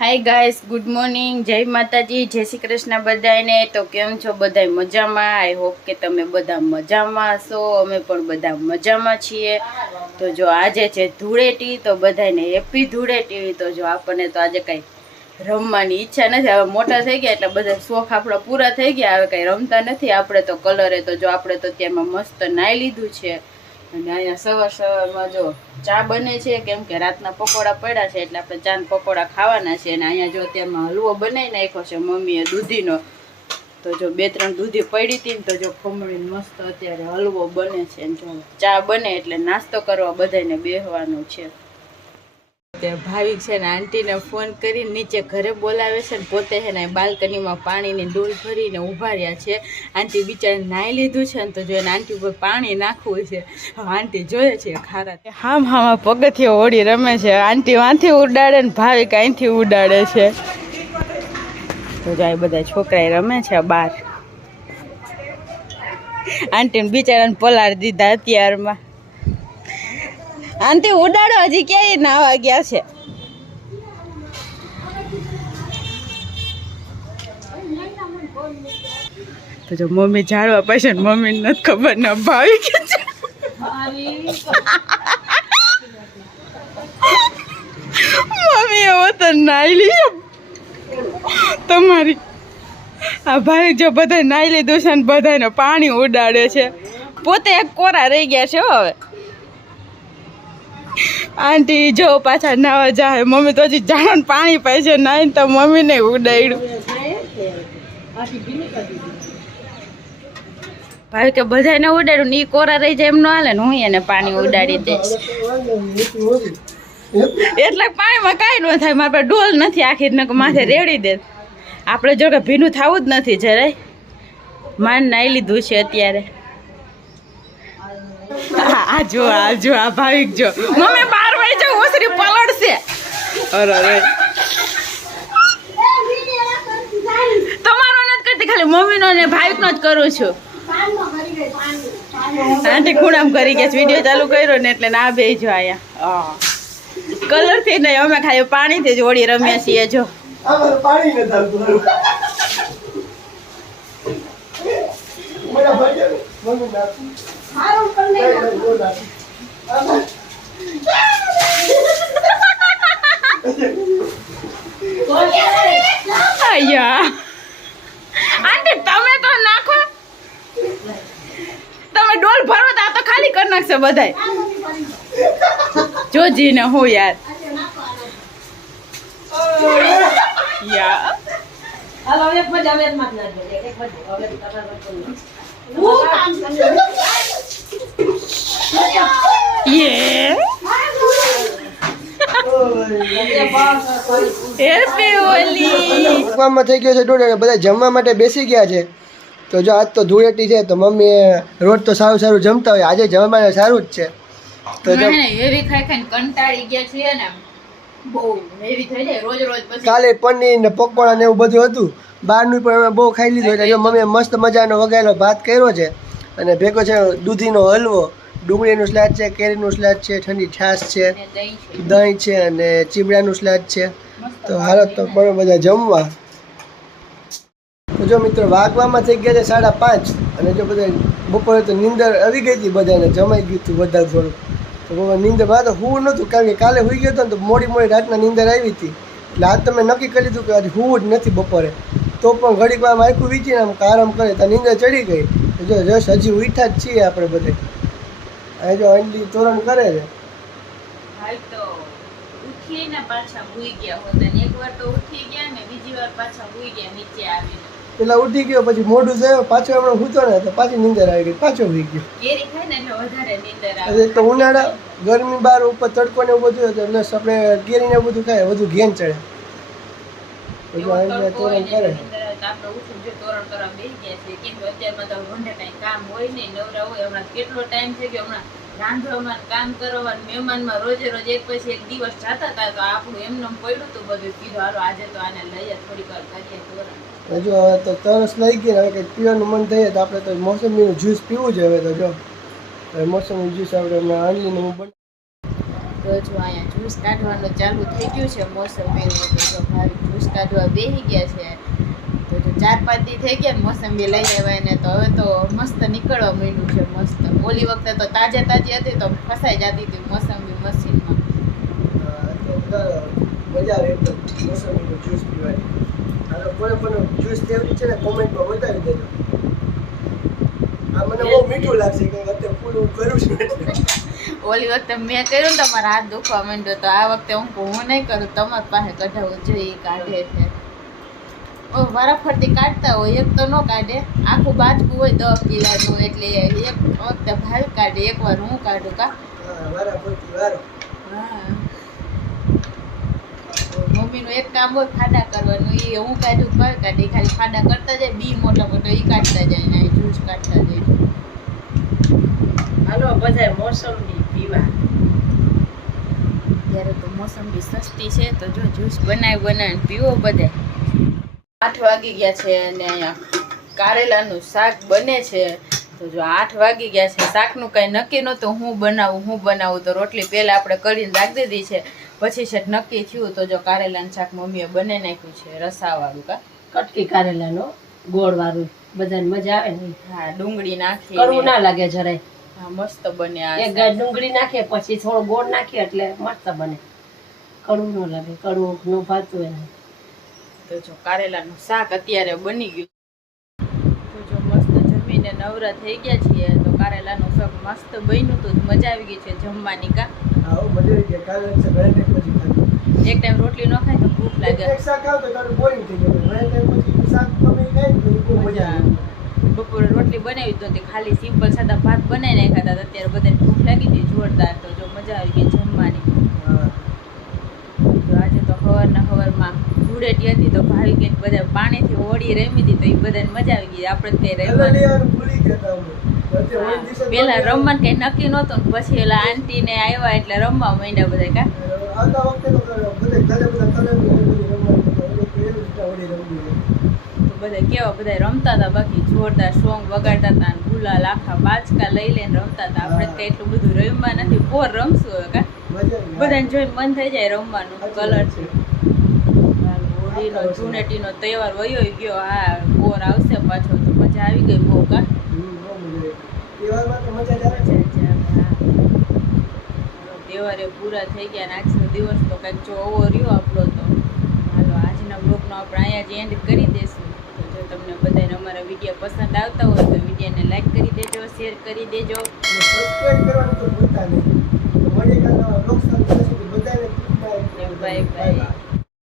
Hi guys, good morning, જય માતાજી, જય શ્રી કૃષ્ણ બધાને। તો કેમ છો બધાય? મજામાં? આઈ હોપ કે તમે બધા મજામાં હશો। અમે પણ બધા મજામાં છીએ। તો જો આજે છે ધૂળેટી, તો બધાને હેપી ધૂળેટી। તો જો આપણને તો આજે કંઈ રમવાની ઈચ્છા નથી, હવે મોટા થઈ ગયા એટલે બધા શોખ આપણા પૂરા થઈ ગયા, હવે કંઈ રમતા નથી આપણે તો કલરે। તો જો આપણે તો ત્યાંમાં મસ્ત નાઈ લીધું છે અને અહીંયા સવારમાં જો ચા બને છે, કેમ કે રાતના પકોડા પડ્યા છે એટલે આપણે ચાંદ પકોડા ખાવાના છે। અને અહીંયા જો તેમાં હલવો બનાવી નાખ્યો છે મમ્મીએ દૂધીનો। તો જો 2-3 દૂધી પડી હતી ને, તો જો ખમણીને મસ્ત અત્યારે હલવો બને છે। જો ચા બને એટલે નાસ્તો કરવા બધાને બેસવાનું છે। ભાવિક છે ને આંટીને ફોન કરી નીચે ઘરે બોલાવે છે ને પોતે છે ને બાલ્કનીમાં પાણીની ડોલ ભરીને ઊભા રહ્યા છે। આંટી બિચારી નાહી લીધું છે ને, તો જો એને આંટી ઉપર પાણી નાખવું છે। આંટી જોઈએ છે ખારા હામાં પગથિયો ઓળી રમે છે। આંટી વાંથી ઉડાડે ને ભાવિક અહીંથી ઉડાડે છે। તો જો આ બધા છોકરા રમે છે બહાર। આંટીને બિચારાને પલાળી દીધા અત્યારમાં। આંટી ઉડાડો, હજી ક્યાંય નાવા ગયા છે। તો જો મમ્મી ઝાડવા પાસે ને મમ્મીને નથી ખબર ના ભાવી કે છે। મમ્મી એવો તો નાઈ લીધો તમારી। આ ભાઈ જો બધા નાઈ લીધું છે ને બધાને પાણી ઉડાડે છે, પોતે એક કોરા રહી ગયા છે હવે। આંટી જો પાછા નાવા જાય, મમ્મી તો હજી જાણ પાણી પાય છે નાઈને તો મમ્મીને ઉડાડ્યું। ભાઈ કે બધાને ઉડાડ્યું ને ઈ કોરા રહી જાય એમ ન હાલે ને, હું એને પાણી ઉડાડી દઈશ। એટલે પાણીમાં કાંઈ ન થાય, મારે ડોલ નથી આખી ને માથે રેડી દે। આપણે જો કે ભીનું થવું જ નથી જરાય, માન નાઈ લીધું છે અત્યારે। આ જો આ ભાવિક જો મમ્મી બાર વાઈ જાવ ઓસરી પલળશે। અરે તમારો નથી કરતી, ખાલી મમ્મીનો ને ભાવિકનો જ કરું છું। આંટી ખૂણામ કરી ગયા છે, વિડીયો ચાલુ કર્યો ને એટલે ના બેજો આયા કલર થી નહીં, અમે ખાલી પાણીથી જ ઓળી રમ્યા છીએ। જો પાણી આંટી તમે તો નાખો, તમે ડોલ ભરો તો આ તો ખાલી કરી નાખશે બધાય। જોજી ને હું યાર હાલો એક મજા આવે મત ના દે એક મજા હવે હું કામ થઈ ગયો છે દોઢ, બધા જમવા માટે બેસી ગયા છે। તો જો આજ તો ધૂળેટી છે તો મમ્મી રોજ તો સારું જમતા હોય, આજે જમવા સારું જ છે। તો હેવી ખાઈ કંટાળી ગયા છીએ ને, બહુ હેવી થઈ જાય રોજ પછી। કાલે પનીર ને પકોડા ને એવું બધું હતું બહારનું, પણ અમે બહુ ખાઈ લીધું એટલે જો મમ્મીએ મસ્ત મજાનો વઘારેલો ભાત કર્યો છે અને ભેગો છે દૂધીનો હલવો, ડુંગળીનું સલાડ છે, કેરીનું સલાડ છે, ઠંડી છાશ છે, દહીં છે અને ચીમડાનું સલાડ છે। તો હાલો તો પણ બધા જમવા। તો જો મિત્રો વાગવામાં થઈ ગયા છે 5:30 અને જો બધા બપોરે તો નીંદર આવી ગઈ હતી, બધાને જમાઈ ગયું હતું વધારે થોડું। તો નીંદર બહાર તો હું નહોતું, કારણ કે કાલે સુઈ ગયો હતો ને તો મોડી રાતના નીંદર આવી હતી, એટલે આજ તમે નક્કી કરી લીધું કે આજે હું જ નથી બપોરે। તો પણ ઘડીક વાર આખું વીંચીને આમ આરામ કરે તો નીંદર ચડી ગઈ। જો જસ હજી ઉઠ્યા જ છીએ આપણે બધે। આ જો અંડી તોરણ કરે છે, તો ઉઠીને પાછા ભૂઈ ગયા હોતા ને, એકવાર તો ઉઠી ગયા ને બીજી વાર પાછા ભૂઈ ગયા નીચે આવીને। પેલા ઉઠી ગયો પછી મોઢું થયો, પાછો હમણાં સૂતો ને તો પાછી નીંદર આવી ગઈ, પાછો ભૂઈ ગયો। કેરી ખાય ને એટલે વધારે નીંદર આવે। તો ઉનાળા ગરમી બહાર ઉપર તડકો ને એવું બધું એટલે આપણે કેરી ને એવું બધું ખાય વધુ ઘેન ચડે। તોરણ કરે તોરણ કરવા બેસી ગયા છે, કેમ કે અત્યારમાં તો ઘંટે કઈ કામ હોય નહીં, નવરા હોય। હમણાં કેટલો ટાઈમ થઈ ગયો, હમણાં રાંધવામાં કામ કરવાનું મહેમાનમાં રોજે રોજ એક પછી એક દિવસ જતા હતા, તો આપણું એમને પડ્યું હતું બધું। કીધું હાલો આજે તો આને લઈએ થોડીક વાર કરીએ તોરણ। હજુ હવે તો તરસ લઈ ગઈ, હવે કંઈક પીવાનું મન થઈએ તો આપણે તો મોસંબીનું જ્યુસ પીવું છે હવે। તો જો મોસંબી જ્યુસ આપણે આંલીને હું તો જો અહીંયા જ્યુસ કાઢવાનું ચાલુ થઈ ગયું છે મોસંબીનું. તો જો ભાઈ જ્યુસ કાઢવા બેસી ગયા છે. તો જો 4-5 દી થઈ ગયા ને મોસંબી લઈ આવ્યા ને, તો હવે તો મસ્ત નીકળવા માંડ્યું છે મસ્ત. ઓલી વખતે તો તાજી હતી તો ફસાઈ જતી હતી મોસંબી મશીનમાં. મજા આવે એકદમ મોસંબીનો જ્યુસ પીવાની. હાલો કોને પણ જ્યુસ ફેવરિટ છે ને કોમેન્ટમાં બતાવી દેજો. આ મને બહુ મીઠું લાગશે કે અત્યારે પૂરું કરું છું એટલે. ઓલી વખતે મેં કર્યું ને તમારા હાથ દુખવા માંડ્યો, તો આ વખતે હું નહીં કરું, તમારી પાસે કઢાવવું જોઈએ. કાઢે છે વારાફરતી કાઢતા હોય, એક તો ન કાઢે. આખું બાજકું હોય 10 કિલોનું, એટલે એક વખતે ભાઈ કાઢે, એકવાર હું કાઢું. કા વારાફરતી વારો. હા, મમ્મીનું એક કામ હોય ફાડા કરવાનું, એ હું કાઢું ભાઈ કાઢે. ખાલી ફાડા કરતા જાય, બી મોટા મોટા એ કાઢતા જાય ને જ્યુસ કાઢતા જાય. હાલો બધાય મોસંબી પીવા. ત્યારે તો મોસંબી સસ્તી છે, તો જો જ્યુસ બનાવીને પીવો બધાય. 8 વાગી ગયા છે અને અહીંયા કારેલાનું શાક બને છે. તો જો 8 વાગી ગયા છે, શાકનું કાંઈ નક્કી નહોતું હું બનાવું. તો રોટલી પહેલાં આપણે કરીને રાખી દીધી છે, પછી છે નક્કી થયું. તો જો કારેલાનું શાક મમ્મીએ બનાવી નાખ્યું છે રસાવાળું. કા કટકી કારેલાનો ગોળ વાળું, બધાને મજા આવે ને. હા, ડુંગળી નાખી, કડવું ના લાગે જરાય. હા, મસ્ત બને. આ એક ગાંઠ ડુંગળી નાખીએ પછી થોડો ગોળ નાખીએ એટલે મસ્ત બને. કડવું ન લાગે, કડવું ન ભાવતું એને. તો જો કારેલાનું શાક અત્યારે બની ગયું. તો જો મસ્ત જમીને નવરા થઈ ગયા છીએ. તો કારેલાનું શાક મસ્ત બન્યું હતું, મજા આવી ગઈ છે જમવાની. કા આવો મજા આવી ગઈ. કાલે છે ઘણા ટાઈમ પછી ખાધું. એક ટાઈમ રોટલી ન ખાય તો ભૂખ લાગે. એક શાક ખાવ તો તારું બોરિંગ થઈ જાય. ઘણા ટાઈમ પછી શાક તમે ખાય તો બહુ મજા આવે. બપોરે રોટલી બનાવી તો ખાલી સિમ્પલ સાદા ભાત બનાવી નાખ્યા હતા. અત્યારે બધાને ભૂખ લાગી હતી જોરદાર. તો જો મજા આવી ગઈ જમવાની. હા. તો આજે તો હવારમાં ધૂળેટી હતી, તો ભાવી ગઈ બધા પાણીથી હોળી રમી હતી, તો એ બધાને મજા આવી ગઈ. આપણે કઈ કલર રમવાનું લેવાનું ભૂલી ગયા તા અમે. અત્યારે હોળી દિવસે પેલા રમવાનું કઈ નક્કી નહોતું, ને પછી એલા આંટી ને આવ્યા એટલે રમવા માંડ્યા બધા. કા આવતા વખતે તો બધા બધા કલર બધી રમવાનું હોળી રમવી છે. તો બધા કેવા બધા રમતા હતા, બાકી જોરદાર સોંગ વગાડતા હતા, ને ગુલાલ આખા બાચકા લઈ લઈને રમતા હતા. આપણે કઈ એટલું બધું રમવા નથી, પોર રમશું હવે. કા મજા આવી. બધાને જોઈને મન થઈ જાય રમવાનું. કલર છે હોળીનો ધૂળેટીનો તહેવાર વયો ગયો. હા, પોર આવશે પાછો, તો મજા આવી ગઈ બહુ. કા બહુ મજા આવી. તહેવારમાં તો મજા જ આવે છે. તહેવારે પૂરા થઈ ગયા, અને આજનો દિવસ તો કંઈક જો ઓવો રહ્યો આપણો. તો હાલો આજના બ્લોગનો આપણે અહીંયા જ એન્ડ કરી દઈશું. તો જો તમને બધાને અમારા વિડીયો પસંદ આવતા હોય તો વિડીયોને લાઈક કરી દેજો, શેર કરી દેજો. સબસ્ક્રાઇબ કરવાનું તો ભૂલતા નહીં. તો મળીએ કાલના બ્લોગ સાથે. બધાને બાય બાય.